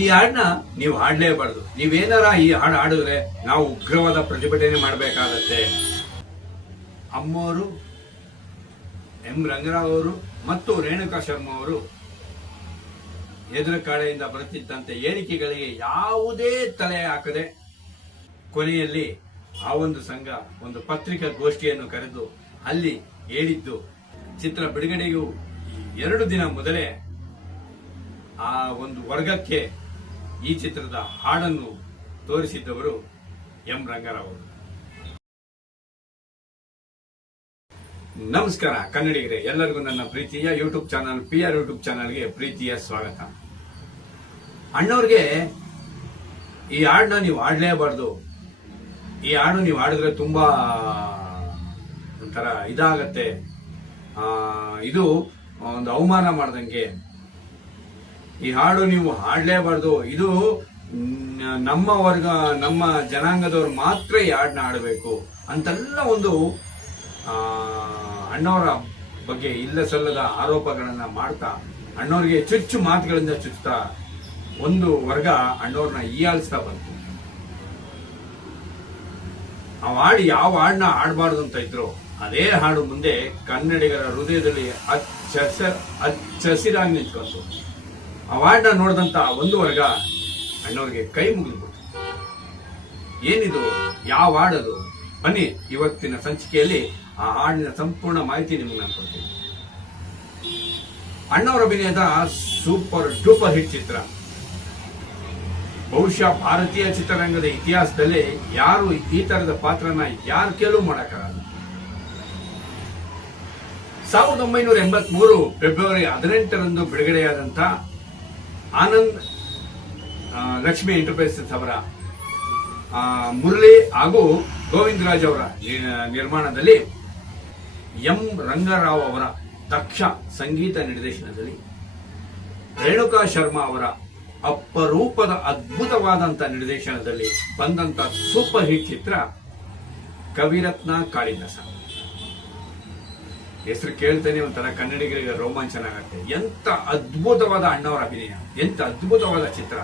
ಈ ಹಾಡನ್ನ ನೀವು ಹಾಡಲೇಬಾರ್ದು. ನೀವೇನಾರ ಈ ಹಾಡು ಹಾಡಿದ್ರೆ ನಾವು ಉಗ್ರವಾದ ಪ್ರತಿಭಟನೆ ಮಾಡಬೇಕಾಗತ್ತೆ. ಅಮ್ಮವರು, ಎಂ ರಂಗರಾವ್ ಅವರು ಮತ್ತು ರೇಣುಕಾ ಶರ್ಮಾ ಅವರು ಎದುರು ಕಾಳೆಯಿಂದ ಬರುತ್ತಿದ್ದಂತೆ ಹೇಳಿಕೆಗಳಿಗೆ ಯಾವುದೇ ತಲೆ ಹಾಕದೆ ಕೊನೆಯಲ್ಲಿ ಆ ಒಂದು ಸಂಘ ಒಂದು ಪತ್ರಿಕಾ ಗೋಷ್ಠಿಯನ್ನು ಕರೆದು ಅಲ್ಲಿ ಹೇಳಿದ್ದು, ಚಿತ್ರ ಬಿಡುಗಡೆಗೂ 2 ದಿನ ಮೊದಲೇ ಆ ಒಂದು ವರ್ಗಕ್ಕೆ ಈ ಚಿತ್ರದ ಹಾಡನ್ನು ತೋರಿಸಿದ್ದವರು ಎಂ ರಂಗರಾವ್ ಅವರು. ನಮಸ್ಕಾರ ಕನ್ನಡಿಗರೇ, ಎಲ್ಲರಿಗೂ ನನ್ನ ಪ್ರೀತಿಯ ಯೂಟ್ಯೂಬ್ ಚಾನಲ್ PR ಯೂಟ್ಯೂಬ್ ಚಾನಲ್ಗೆ ಪ್ರೀತಿಯ ಸ್ವಾಗತ. ಅಣ್ಣವ್ರಿಗೆ ಈ ಹಾಡನ್ನ ನೀವು ಹಾಡಲೇಬಾರ್ದು, ಈ ಹಾಡು ನೀವು ಹಾಡಿದ್ರೆ ತುಂಬಾ ಒಂಥರ ಇದಾಗತ್ತೆ, ಇದು ಒಂದು ಅವಮಾನ ಮಾಡ್ದಂಗೆ, ಈ ಹಾಡು ನೀವು ಹಾಡಲೇಬಾರ್ದು, ಇದು ನಮ್ಮ ವರ್ಗ ನಮ್ಮ ಜನಾಂಗದವ್ರು ಮಾತ್ರ ಈ ಹಾಡನ್ನ ಹಾಡಬೇಕು ಅಂತೆಲ್ಲ ಒಂದು ಅಣ್ಣವರ ಬಗ್ಗೆ ಇಲ್ಲ ಸಲ್ಲದ ಆರೋಪಗಳನ್ನ ಮಾಡ್ತಾ ಅಣ್ಣವ್ರಿಗೆ ಚುಚ್ಚು ಮಾತುಗಳಿಂದ ಚುಚ್ಚುತ್ತಾ ಒಂದು ವರ್ಗ ಅಣ್ಣವ್ರನ್ನ ಹೀಯಾಳಿಸ್ತಾ ಬಂತು. ಆ ಹಾಡು ಯಾವ ಹಾಡನ್ನ ಹಾಡಬಾರ್ದು ಅಂತ ಇದ್ರು ಅದೇ ಹಾಡು ಮುಂದೆ ಕನ್ನಡಿಗರ ಹೃದಯದಲ್ಲಿ ಹಸಿರಾಗಿ ನಿಂತ್ಕೊಂತು. ಆ ಹಾಡನ್ನ ನೋಡಿದಂತ ಒಂದು ವರ್ಗ ಅಣ್ಣವ್ರಿಗೆ ಕೈ ಮುಗಿದ್ಬಿಟ್ಟು, ಏನಿದು, ಯಾವ ಹಾಡದು? ಬನ್ನಿ ಇವತ್ತಿನ ಸಂಚಿಕೆಯಲ್ಲಿ ಆ ಹಾಡಿನ ಸಂಪೂರ್ಣ ಮಾಹಿತಿ ನಿಮ್ಗೆ ನಾನು ಕೊಡ್ತೀನಿ. ಅಣ್ಣವರ ಅಭಿನಯದ ಸೂಪರ್ ಡೂಪರ್ ಹಿಟ್ ಚಿತ್ರ. ಬಹುಶಃ ಭಾರತೀಯ ಚಿತ್ರರಂಗದ ಇತಿಹಾಸದಲ್ಲಿ ಯಾರು ಈ ತರದ ಪಾತ್ರನ ಯಾರು ಕೇಳೂ ಮಾಡಕ್ಕಾಗಲ್ಲ. 1983 ಫೆಬ್ರವರಿ 18ರಂದು ಬಿಡುಗಡೆಯಾದಂತ ಆನಂದ್ ಲಕ್ಷ್ಮಿ ಎಂಟರ್ಪ್ರೈಸಸ್ ಅವರ ಮುರಳಿ ಹಾಗೂ ಗೋವಿಂದರಾಜ್ ಅವರ ನಿರ್ಮಾಣದಲ್ಲಿ ಎಂ ರಂಗರಾವ್ ಅವರ ದಕ್ಷ ಸಂಗೀತ ನಿರ್ದೇಶನದಲ್ಲಿ ರೇಣುಕಾ ಶರ್ಮಾ ಅವರ ಅಪರೂಪದ ಅದ್ಭುತವಾದಂತ ನಿರ್ದೇಶನದಲ್ಲಿ ಬಂದಂತ ಸೂಪರ್ ಹಿಟ್ ಚಿತ್ರ ಕವಿರತ್ನ ಕಾಳಿದಾಸ. ಹೆಸರು ಕೇಳ್ತೇನೆ ಒಂಥರ ಕನ್ನಡಿಗರಿಗೆ ರೋಮಾಂಚನ ಆಗುತ್ತೆ. ಎಂತ ಅದ್ಭುತವಾದ ಅಣ್ಣವರ ಅಭಿನಯ, ಎಂತ ಅದ್ಭುತವಾದ ಚಿತ್ರ.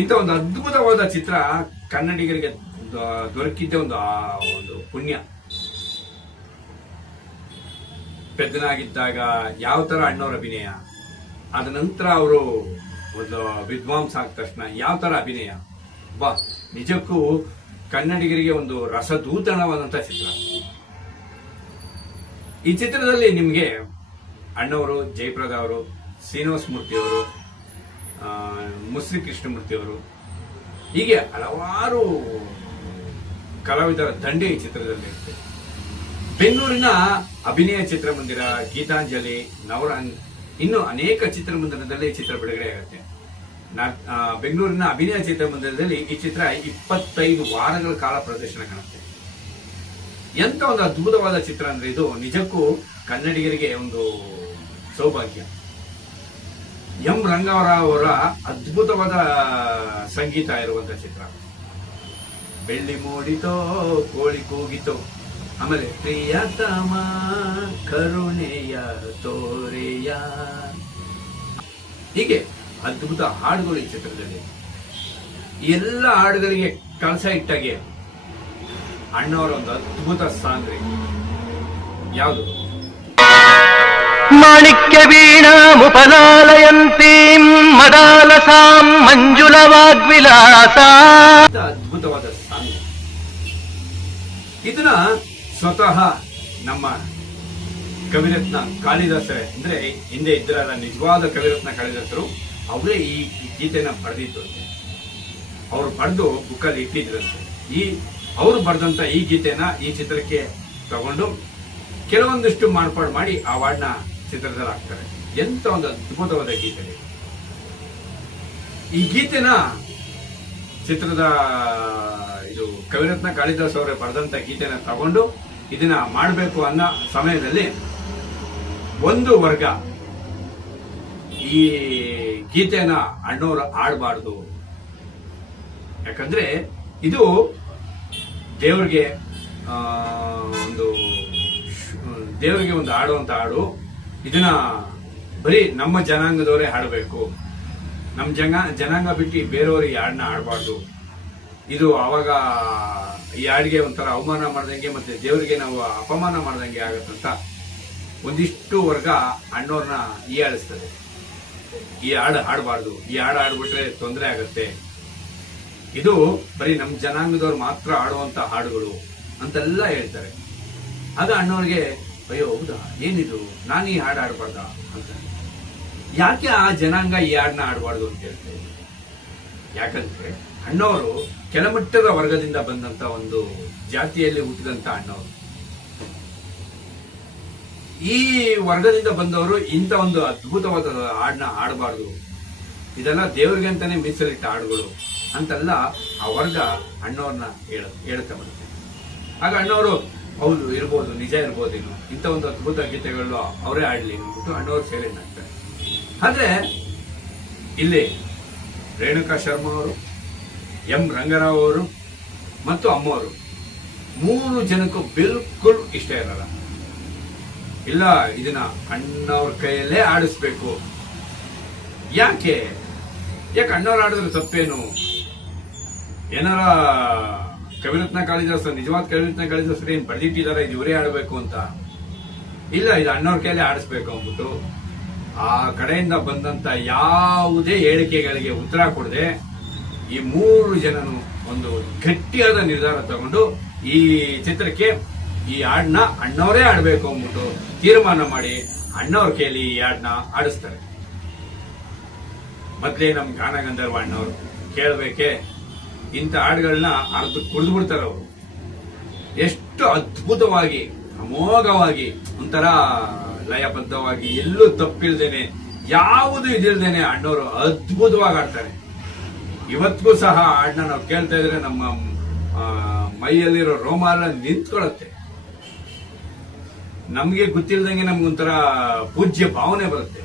ಇಂಥ ಒಂದು ಅದ್ಭುತವಾದ ಚಿತ್ರ ಕನ್ನಡಿಗರಿಗೆ ದೊರಕಿದ್ದೆ ಒಂದು ಪುಣ್ಯ. ಪೆದ್ದನಾಗಿದ್ದಾಗ ಯಾವ ತರ ಅಣ್ಣವರ ಅಭಿನಯ, ಅದ ನಂತರ ಅವರು ಒಂದು ವಿದ್ವಾಂಸ ಆದ ತಕ್ಷಣ ಯಾವ ತರ ಅಭಿನಯ, ಬಾ ನಿಜಕ್ಕೂ ಕನ್ನಡಿಗರಿಗೆ ಒಂದು ರಸದೂತಣವಾದಂತ ಚಿತ್ರ. ಈ ಚಿತ್ರದಲ್ಲಿ ನಿಮ್ಗೆ ಅಣ್ಣವರು, ಜಯಪ್ರದ ಅವರು, ಶ್ರೀನಿವಾಸ ಮೂರ್ತಿ ಅವರು, ಮುಸ್ರಿ ಕೃಷ್ಣಮೂರ್ತಿ ಅವರು, ಹೀಗೆ ಹಲವಾರು ಕಲಾವಿದರ ದಂಡೆ ಈ ಚಿತ್ರದಲ್ಲಿ ಇರುತ್ತೆ. ಬೆಂಗಳೂರಿನ ಅಭಿನಯ ಚಿತ್ರಮಂದಿರ, ಗೀತಾಂಜಲಿ, ನವರಂಗ್, ಇನ್ನು ಅನೇಕ ಚಿತ್ರಮಂದಿರದಲ್ಲಿ ಚಿತ್ರ ಬಿಡುಗಡೆ ಆಗುತ್ತೆ. ಬೆಂಗಳೂರಿನ ಅಭಿನಯ ಚಿತ್ರಮಂದಿರದಲ್ಲಿ ಈ ಚಿತ್ರ 25 ವಾರಗಳ ಕಾಲ ಪ್ರದರ್ಶನ ಕಾಣುತ್ತೆ. ಎಂತ ಒಂದು ಅದ್ಭುತವಾದ ಚಿತ್ರ ಅಂದ್ರೆ ಇದು ನಿಜಕ್ಕೂ ಕನ್ನಡಿಗರಿಗೆ ಒಂದು ಸೌಭಾಗ್ಯ. ಎಂ ರಂಗರಾವ್ ಅವರ ಅದ್ಭುತವಾದ ಸಂಗೀತ ಇರುವಂತಹ ಚಿತ್ರ. ಬೆಳ್ಳಿ ಮೂಡಿತೋ ಕೋಳಿ ಕೂಗಿತೋ, ಆಮೇಲೆ ಪ್ರಿಯತಮ ಕರುಣೆಯ ತೋರೆಯ, ಹೀಗೆ ಅದ್ಭುತ ಹಾಡುಗಳು ಈ ಚಿತ್ರದಲ್ಲಿ. ಎಲ್ಲ ಹಾಡುಗಳಿಗೆ ಕಳಸ ಇಟ್ಟಾಗೆ ಅಣ್ಣವರ ಒಂದು ಅದ್ಭುತ ಸಾಂಗ್ ಯಾವುದು? ಮಾಣಿಕ್ಯ ವೀಣಾಮುಪಲಾಲಯಂತೀಂ ಮದಾಲಸಾಂ ಮಂಜುಳ ವಾಗ್ವಿಲಾಸ. ಅದ್ಭುತವಾದ ಸಾಂಗ್. ಇದನ್ನ ಸ್ವತಃ ನಮ್ಮ ಕವಿರತ್ನ ಕಾಳಿದಾಸರೇ, ಅಂದ್ರೆ ಹಿಂದೆ ಇದ್ದರಲ್ಲ ನಿಜವಾದ ಕವಿರತ್ನ ಕಾಳಿದಾಸರು, ಅವರೇ ಈ ಗೀತೆನ ಬರೆದಿದ್ದು. ಅವರು ಬರೆದು ಬುಕ್ಕಲ್ಲಿ ಇಟ್ಟಿದ್ರಂತೆ. ಅವರು ಬರೆದಂತ ಈ ಗೀತೆನ ಈ ಚಿತ್ರಕ್ಕೆ ತಗೊಂಡು ಕೆಲವೊಂದಿಷ್ಟು ಮಾರ್ಪಾಡು ಮಾಡಿ ಆ ಹಾಡನ್ನ ಚಿತ್ರದಲ್ಲಿ ಹಾಕ್ತಾರೆ. ಎಂತ ಒಂದು ಅದ್ಭುತವಾದ ಗೀತೆ. ಈ ಗೀತೆನ ಚಿತ್ರದ ಇದು ಕವಿರತ್ನ ಕಾಳಿದಾಸ್ ಅವರೇ ಬರೆದಂತ ಗೀತೆನ ತಗೊಂಡು ಇದನ್ನ ಮಾಡಬೇಕು ಅನ್ನೋ ಸಮಯದಲ್ಲಿ ಒಂದು ವರ್ಗ ಈ ಗೀತೆನ ಅಣ್ಣವ್ರು ಆಡಬಾರ್ದು, ಯಾಕಂದ್ರೆ ಇದು ದೇವ್ರಿಗೆ ಒಂದು ಆಡುವಂತ ಹಾಡು, ಇದನ್ನ ಬರೀ ನಮ್ಮ ಜನಾಂಗದವರೇ ಹಾಡಬೇಕು, ನಮ್ಮ ಜನಾಂಗ ಬಿಟ್ಟು ಬೇರೆಯವರು ಈ ಹಾಡನ್ನ ಆಡಬಾರ್ದು. ಇದು ಅವಾಗ ಈ ಹಾಡಿಗೆ ಒಂಥರ ಅವಮಾನ ಮಾಡ್ದಂಗೆ ಮತ್ತೆ ದೇವರಿಗೆ ನಾವು ಅಪಮಾನ ಮಾಡ್ದಂಗೆ ಆಗತ್ತಂತ ಒಂದಿಷ್ಟು ವರ್ಗ ಅಣ್ಣವ್ರನ್ನ ಹೀಯಾಳಿಸ್ತದೆ. ಈ ಹಾಡು ಆಡಬಾರ್ದು, ಈ ಹಾಡು ಆಡ್ಬಿಟ್ರೆ ತೊಂದರೆ ಆಗತ್ತೆ, ಇದು ಬರೀ ನಮ್ಮ ಜನಾಂಗದವ್ರು ಮಾತ್ರ ಆಡುವಂತ ಹಾಡುಗಳು ಅಂತೆಲ್ಲ ಹೇಳ್ತಾರೆ. ಆಗ ಅಣ್ಣವ್ರಿಗೆ ಅಯ್ಯೋ ಹೌದಾ, ಏನಿದು, ನಾನು ಈ ಹಾಡು ಆಡಬಾರ್ದ ಅಂತ. ಯಾಕೆ ಆ ಜನಾಂಗ ಈ ಹಾಡನ್ನ ಆಡಬಾರ್ದು ಅಂತ ಹೇಳ್ತಾರೆ? ಯಾಕಂದ್ರೆ ಅಣ್ಣವರು ಕೆಳಮಟ್ಟದ ವರ್ಗದಿಂದ ಬಂದಂತ ಒಂದು ಜಾತಿಯಲ್ಲಿ ಹುಟ್ಟಿದಂತ ಅಣ್ಣವರು. ಈ ವರ್ಗದಿಂದ ಬಂದವರು ಇಂಥ ಒಂದು ಅದ್ಭುತವಾದ ಹಾಡನ್ನ ಆಡಬಾರ್ದು, ಇದೆಲ್ಲ ದೇವ್ರಿಗೆ ಅಂತಾನೆ ಮೀಸಲಿಟ್ಟ ಹಾಡುಗಳು ಅಂತೆಲ್ಲ ಆ ವರ್ಗ ಅಣ್ಣವ್ರನ್ನ ಹೇಳ್ತಾ ಬರುತ್ತೆ. ಆಗ ಅಣ್ಣವರು ಹೌದು ಇರ್ಬೋದು, ನಿಜ ಇರ್ಬೋದೇನು, ಇಂಥ ಒಂದು ಅದ್ಭುತ ಗೀತೆಗಳು ಅವರೇ ಆಡ್ಲಿ ಅಂದ್ಬಿಟ್ಟು ಅಣ್ಣವ್ರು ಸೈಲೆಂಟ್ ಆಗ್ತಾರೆ. ಆದ್ರೆ ಇಲ್ಲಿ ರೇಣುಕಾ ಶರ್ಮಾ ಅವರು, ಎಂ ರಂಗರಾವ್ ಅವರು ಮತ್ತು ಅಮ್ಮವರು 3 ಜನಕ್ಕೂ ಬಿಲ್ಕುಲ್ ಇಷ್ಟ ಇರಲ್ಲ. ಇಲ್ಲ, ಇದನ್ನ ಅಣ್ಣವ್ರ ಕೈಯಲ್ಲೇ ಆಡಿಸ್ಬೇಕು. ಯಾಕೆ ಅಣ್ಣವ್ರು ಆಡಿದ್ರೆ ತಪ್ಪೇನು? ಏನಾರ ಕವಿರತ್ನ ಕಾಳಿದಾಸ, ನಿಜವಾದ ಕವಿರತ್ನ ಕಾಳಿದಾಸರು ಏನ್ ಬರೆದಿಟ್ಟಿದಾರ ಇದು ಇವರೇ ಆಡಬೇಕು ಅಂತ? ಇಲ್ಲ, ಇದು ಅಣ್ಣವ್ರ ಕೈಯಲ್ಲೇ ಆಡಿಸ್ಬೇಕು ಅಂದ್ಬಿಟ್ಟು ಆ ಕಡೆಯಿಂದ ಬಂದಂತ ಯಾವುದೇ ಹೇಳಿಕೆಗಳಿಗೆ ಉತ್ತರ ಕೊಡದೆ ಈ 3 ಜನನು ಒಂದು ಗಟ್ಟಿಯಾದ ನಿರ್ಧಾರ ತಗೊಂಡು ಈ ಚಿತ್ರಕ್ಕೆ ಈ ಹಾಡನ್ನ ಅಣ್ಣವರೇ ಆಡ್ಬೇಕು ಅಂದ್ಬಿಟ್ಟು ತೀರ್ಮಾನ ಮಾಡಿ ಅಣ್ಣವ್ರ ಕೈಯಲ್ಲಿ ಈ ಹಾಡನ್ನ ಆಡಿಸ್ತಾರೆ. ಮೊದ್ಲೇ ನಮ್ ಗಾನಗಂಧರ್ವ ಅಣ್ಣವ್ರು ಕೇಳಬೇಕೆ, ಇಂಥ ಹಾಡುಗಳನ್ನ ಅರ್ಧ ಕುಡಿದು ಬಿಡ್ತಾರೆ ಅವರು. ಎಷ್ಟು ಅದ್ಭುತವಾಗಿ, ಅಮೋಘವಾಗಿ, ಒಂಥರ ಲಯಬದ್ಧವಾಗಿ, ಎಲ್ಲೂ ತಪ್ಪಿಲ್ದೇನೆ, ಯಾವುದು ಇದಿಲ್ದೇನೆ ಅಣ್ಣವರು ಅದ್ಭುತವಾಗಿ ಆಡ್ತಾರೆ. ಇವತ್ತಿಗೂ ಸಹ ಹಾಡನ್ನ ನಾವು ಕೇಳ್ತಾ ಇದ್ರೆ ನಮ್ಮ ಮೈಯಲ್ಲಿರೋ ರೋಮ ಎಲ್ಲ ನಿಂತ್ಕೊಳ್ಳುತ್ತೆ. ನಮ್ಗೆ ಗೊತ್ತಿಲ್ದಂಗೆ ನಮ್ಗೊಂಥರ ಪೂಜ್ಯ ಭಾವನೆ ಬರುತ್ತೆ.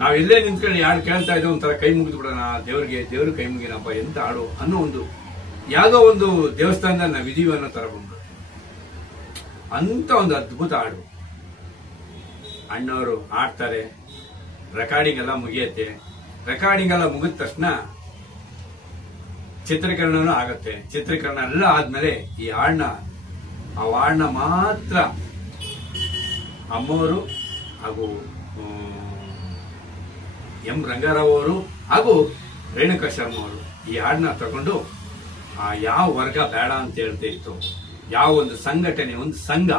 ನಾವೆಲ್ಲೇ ನಿಂತ್ಕೊಂಡು ಹಾಡು ಕೇಳ್ತಾ ಇದ್ದ ಒಂಥರ ಕೈ ಮುಗಿದು ಬಿಡೋಣ ದೇವ್ರ ಕೈ ಮುಗಿನಪ್ಪ, ಎಂತ ಹಾಡು ಅನ್ನೋ ಒಂದು ಯಾವುದೋ ಒಂದು ದೇವಸ್ಥಾನದಲ್ಲಿ ನಾವಿದೀವಿ ಅನ್ನೋ ತರ ಬಂದು ಅಂತ ಒಂದು ಅದ್ಭುತ ಹಾಡು ಅಣ್ಣವರು ಆಡ್ತಾರೆ. ರೆಕಾರ್ಡಿಂಗ್ ಎಲ್ಲ ಮುಗಿಯತ್ತೆ. ರೆಕಾರ್ಡಿಂಗ್ ಎಲ್ಲ ಮುಗಿದ ತಕ್ಷಣ ಚಿತ್ರೀಕರಣನೂ ಆಗತ್ತೆ. ಚಿತ್ರೀಕರಣ ಎಲ್ಲ ಆದ್ಮೇಲೆ ಈ ಹಾಡನ್ನ ಮಾತ್ರ ಅಮ್ಮವರು ಹಾಗೂ ಎಂ ರಂಗಾರಾವ್ ಅವರು ಹಾಗೂ ರೇಣುಕಾ ಶರ್ಮಾ ಅವರು ಈ ಹಾಡನ್ನ ತಗೊಂಡು ಆ ಯಾವ ವರ್ಗ ಬೇಡ ಅಂತ ಹೇಳ್ತಾ ಇತ್ತು, ಯಾವ ಒಂದು ಸಂಘಟನೆ, ಒಂದು ಸಂಘ,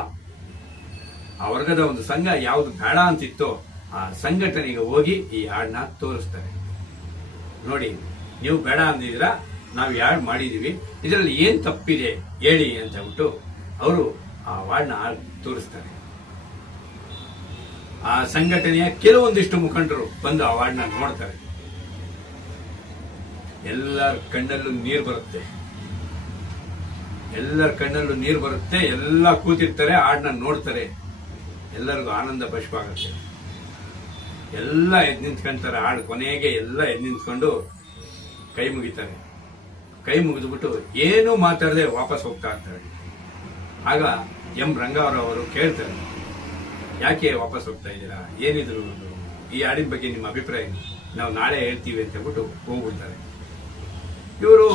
ಆ ವರ್ಗದ ಒಂದು ಸಂಘ ಯಾವ್ದು ಬೇಡ ಅಂತಿತ್ತೋ ಆ ಸಂಘಟನೆಗೆ ಹೋಗಿ ಈ ಹಾಡನ್ನ ತೋರಿಸ್ತಾರೆ. ನೋಡಿ, ನೀವು ಬೇಡ ಅಂದಿದ್ದೀರಾ, ನಾವು ಯಾರು ಮಾಡಿದೀವಿ, ಇದರಲ್ಲಿ ಏನ್ ತಪ್ಪಿದೆ ಹೇಳಿ ಅಂತ ಹೇಳ್ಬಿಟ್ಟು ಅವರು ಆ ಹಾಡನ್ನ ತೋರಿಸ್ತಾರೆ. ಆ ಸಂಘಟನೆಯ ಕೆಲವೊಂದಿಷ್ಟು ಮುಖಂಡರು ಬಂದು ಆ ಹಾಡನ್ನ ನೋಡ್ತಾರೆ. ಎಲ್ಲರ ಕಣ್ಣಲ್ಲೂ ನೀರು ಬರುತ್ತೆ, ಎಲ್ಲ ಕೂತಿರ್ತಾರೆ, ಹಾಡನ್ನ ನೋಡ್ತಾರೆ. ಎಲ್ಲರಿಗೂ ಆನಂದ ಬಶ್ಪ ಆಗುತ್ತೆ. ಎಲ್ಲ ಎದ್ದು ನಿಂತ್ಕೊಂತಾರೆ. ಹಾಡು ಕೊನೆಗೆ ಎಲ್ಲ ಎದ್ದು ನಿಂತ್ಕೊಂಡು ಕೈ ಮುಗಿತಾರೆ. ಕೈ ಮುಗಿದ್ಬಿಟ್ಟು ಏನೂ ಮಾತಾಡದೆ ವಾಪಸ್ ಹೋಗ್ತಾ ಇರ್ತಾರೆ. ಆಗ ಎಂ ರಂಗಾರಾವ್ ಅವರು ಕೇಳ್ತಾರೆ, ಯಾಕೆ ವಾಪಸ್ ಹೋಗ್ತಾ ಇದ್ದೀರಾ, ಏನಿದ್ರು ಈ ಹಾಡಿನ ಬಗ್ಗೆ ನಿಮ್ಮ ಅಭಿಪ್ರಾಯ, ನಾವು ನಾಳೆ ಹೇಳ್ತೀವಿ ಅಂತ ಹೇಳ್ಬಿಟ್ಟು ಹೋಗ್ಬಿಡ್ತಾರೆ. ಇವರು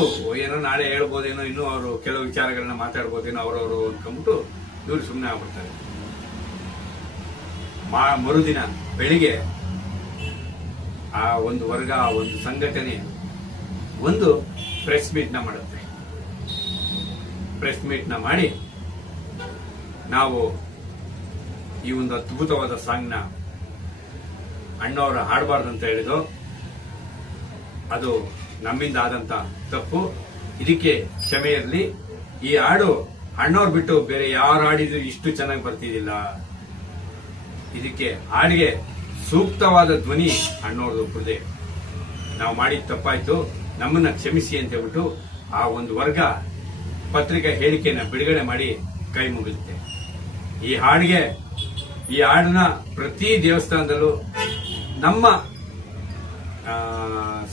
ಏನೋ ನಾಳೆ ಹೇಳ್ಬೋದೇನೋ, ಇನ್ನೂ ಅವರು ಕೆಲವು ವಿಚಾರಗಳನ್ನ ಮಾತಾಡ್ಬೋದೇನೋ ಅವರವರು ಅಂದ್ಕೊಂಡ್ಬಿಟ್ಟು ಇವರು ಸುಮ್ಮನೆ ಆಗ್ಬಿಡ್ತಾರೆ. ಮರುದಿನ ಬೆಳಿಗ್ಗೆ ಆ ಒಂದು ವರ್ಗ, ಒಂದು ಸಂಘಟನೆ ಒಂದು ಪ್ರೆಸ್ ಮೀಟ್ ನ ಮಾಡುತ್ತೆ. ಪ್ರೆಸ್ ಮೀಟ್ ನ ಮಾಡಿ ನಾವು ಈ ಒಂದು ಅದ್ಭುತವಾದ ಸಾಂಗ್ ನ ಅಣ್ಣವರ ಹಾಡಬಾರ್ದಂತ ಹೇಳಿದ್ರು, ಅದು ನಮ್ಮಿಂದ ಆದಂತ ತಪ್ಪು, ಇದಕ್ಕೆ ಕ್ಷಮೆ ಇರಲಿ. ಈ ಹಾಡು ಅಣ್ಣವ್ರು ಬಿಟ್ಟು ಬೇರೆ ಯಾರು ಹಾಡಿದ್ರು ಇಷ್ಟು ಚೆನ್ನಾಗಿ ಬರ್ತಿದ್ದಿಲ್ಲ. ಇದಕ್ಕೆ ಹಾಡಿಗೆ ಸೂಕ್ತವಾದ ಧ್ವನಿ ಅಣ್ಣವ್ರದ್ದು ಒಬ್ಬರದೇ. ನಾವು ಮಾಡಿದ ತಪ್ಪಾಯ್ತು, ನಮ್ಮನ್ನ ಕ್ಷಮಿಸಿ ಅಂತ ಹೇಳ್ಬಿಟ್ಟು ಆ ಒಂದು ವರ್ಗ ಪತ್ರಿಕಾ ಹೇಳಿಕೆಯನ್ನ ಬಿಡುಗಡೆ ಮಾಡಿ ಕೈ ಮುಗಿಯುತ್ತೆ. ಈ ಹಾಡನ್ನ ಪ್ರತಿ ದೇವಸ್ಥಾನದಲ್ಲೂ, ನಮ್ಮ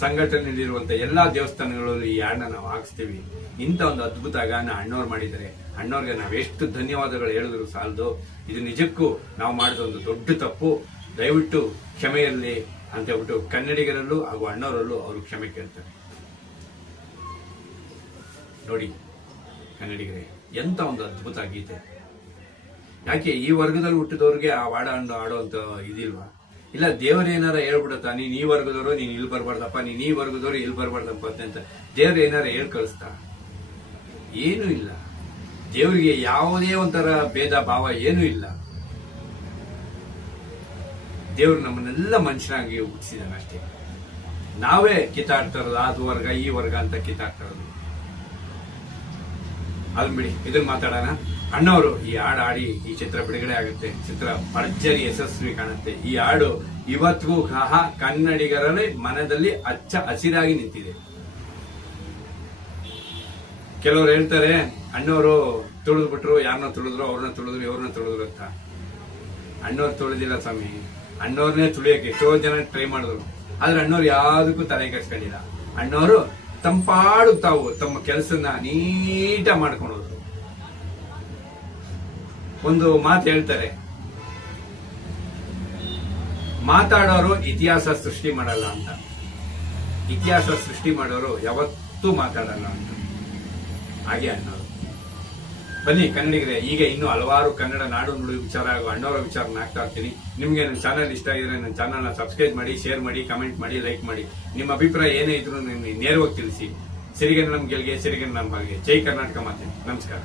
ಸಂಘಟನೆಯಲ್ಲಿರುವಂತ ಎಲ್ಲಾ ದೇವಸ್ಥಾನಗಳಲ್ಲಿ ಈ ಹಾಡನ್ನ ನಾವು ಹಾಕಿಸ್ತೀವಿ. ಇಂಥ ಒಂದು ಅದ್ಭುತ ಗಾನ ಅಣ್ಣವ್ರು ಮಾಡಿದ್ದಾರೆ. ಅಣ್ಣವ್ರಿಗೆ ನಾವೆಷ್ಟು ಧನ್ಯವಾದಗಳು ಹೇಳಿದ್ರು ಸಾಲದು. ಇದು ನಿಜಕ್ಕೂ ನಾವು ಮಾಡಿದ ಒಂದು ದೊಡ್ಡ ತಪ್ಪು. ದಯವಿಟ್ಟು ಕ್ಷಮೆ ಇರಲಿ. ಅಂತ ಹೇಳ್ಬಿಟ್ಟು ಕನ್ನಡಿಗರಲ್ಲೂ ಹಾಗೂ ಅಣ್ಣವರಲ್ಲೂ ಅವರು ಕ್ಷಮೆ ಕೇಳ್ತಾರೆ. ನೋಡಿ ಕನ್ನಡಿಗರೇ, ಎಂತ ಒಂದು ಅದ್ಭುತ ಗೀತೆ. ಯಾಕೆ ಈ ವರ್ಗದಲ್ಲಿ ಹುಟ್ಟಿದವ್ರಿಗೆ ಆ ಹಾಡ ಆಡೋಂತ ಇದಿಲ್ವಾ? ಇಲ್ಲ ದೇವ್ರೇನಾರ ಹೇಳ್ಬಿಡತ್ತಾ, ನೀನ್ ಈ ವರ್ಗದವರು ನೀನ್ ಇಲ್ಲಿ ಬರ್ಬಾರ್ದಪ್ಪ, ನೀನ್ ಈ ವರ್ಗದವ್ರು ಇಲ್ಲಿ ಬರ್ಬಾರ್ದಪ್ಪ ಅಂತ ದೇವ್ರ ಏನಾರ ಹೇಳ್ ಕಳಿಸ್ತಾ? ಏನೂ ಇಲ್ಲ. ದೇವರಿಗೆ ಯಾವುದೇ ಒಂಥರ ಭೇದ ಭಾವ ಏನೂ ಇಲ್ಲ. ದೇವ್ರು ನಮ್ಮನ್ನೆಲ್ಲ ಮನುಷ್ಯನಾಗಿ ಹುಟ್ಟಿಸಿದಾನೆ ಅಷ್ಟೇ. ನಾವೇ ಕಿತ್ತಾಡ್ತಾ ಇರೋದು ಅದು ವರ್ಗ ಈ ವರ್ಗ ಅಂತ ಕಿತ್ತಾಡ್ತಾ ಇರೋದು. ಅದನ್ನ ಬಿಡಿ, ಇದನ್ನ ಮಾತಾಡೋಣ. ಅಣ್ಣವರು ಈ ಹಾಡು ಆಡಿ ಈ ಚಿತ್ರ ಬಿಡುಗಡೆ ಆಗುತ್ತೆ. ಚಿತ್ರ ಭರ್ಜರಿ ಯಶಸ್ವಿ ಕಾಣುತ್ತೆ. ಈ ಹಾಡು ಇವತ್ತಿಗೂ ಕನ್ನಡಿಗರಲ್ಲಿ ಮನದಲ್ಲಿ ಹಚ್ಚ ಹಸಿರಾಗಿ ನಿಂತಿದೆ. ಕೆಲವರು ಹೇಳ್ತಾರೆ ಅಣ್ಣವರು ತುಳಿದ್ಬಿಟ್ರು, ಯಾರನ್ನ ತುಳಿದ್ರು, ಅವ್ರನ್ನ ತುಳಿದ್ರು, ಇವ್ರನ್ನ ತುಳಿದ್ರು ಅಂತ. ಅಣ್ಣವ್ರು ತುಳಿದಿಲ್ಲ ಸ್ವಾಮಿ. ಅಣ್ಣವ್ರನ್ನೇ ತುಳಿಯಕ್ಕೆ ಎಷ್ಟೋ ಜನ ಟ್ರೈ ಮಾಡಿದ್ರು. ಆದ್ರೆ ಅಣ್ಣವ್ರು ಯಾವ್ದಕ್ಕೂ ತಲೆ ಕೆಡಿಸ್ಕೊಂಡಿಲ್ಲ. ಅಣ್ಣವರು ತಂಪಾಡು ತಾವು ತಮ್ಮ ಕೆಲಸನ ನೀಟಾಗಿ ಮಾಡ್ಕೊಂಡು ಹೋದ್ರು. ಒಂದು ಮಾತು ಹೇಳ್ತಾರೆ, ಮಾತಾಡೋರು ಇತಿಹಾಸ ಸೃಷ್ಟಿ ಮಾಡಲ್ಲ ಅಂತ. ಇತಿಹಾಸ ಸೃಷ್ಟಿ ಮಾಡೋರು ಯಾವತ್ತೂ ಮಾತಾಡಲ್ಲ ಅಂತ. ಹಾಗೆ ಅಣ್ಣವರು. ಬನ್ನಿ ಕನ್ನಡಿಗರೇ, ಈಗ ಇನ್ನು ಹಲವಾರು ಕನ್ನಡ ನಾಡು ನುಡಿ ವಿಚಾರ ಹಾಗೂ ಅಣ್ಣವರ ವಿಚಾರನ ಹಾಕ್ತಾ ಇರ್ತೀನಿ. ನಿಮ್ಗೆ ನನ್ನ ಚಾನಲ್ ಇಷ್ಟ ಆಗಿದ್ರೆ ನನ್ನ ಚಾನಲ್ನ ಸಬ್ಸ್ಕ್ರೈಬ್ ಮಾಡಿ, ಶೇರ್ ಮಾಡಿ, ಕಮೆಂಟ್ ಮಾಡಿ, ಲೈಕ್ ಮಾಡಿ. ನಿಮ್ಮ ಅಭಿಪ್ರಾಯ ಏನೇ ಇದ್ರು ನಿಮ್ಗೆ ನೇರವಾಗಿ ತಿಳಿಸಿ. ಸಿರಿಗನ್ನಡಂ ಗೆಲ್ಗೆ, ಸಿರಿಗನ್ನಡಂ ಬಾಳ್ಗೆ. ಜೈ ಕರ್ನಾಟಕ ಮಾತೆ. ನಮಸ್ಕಾರ.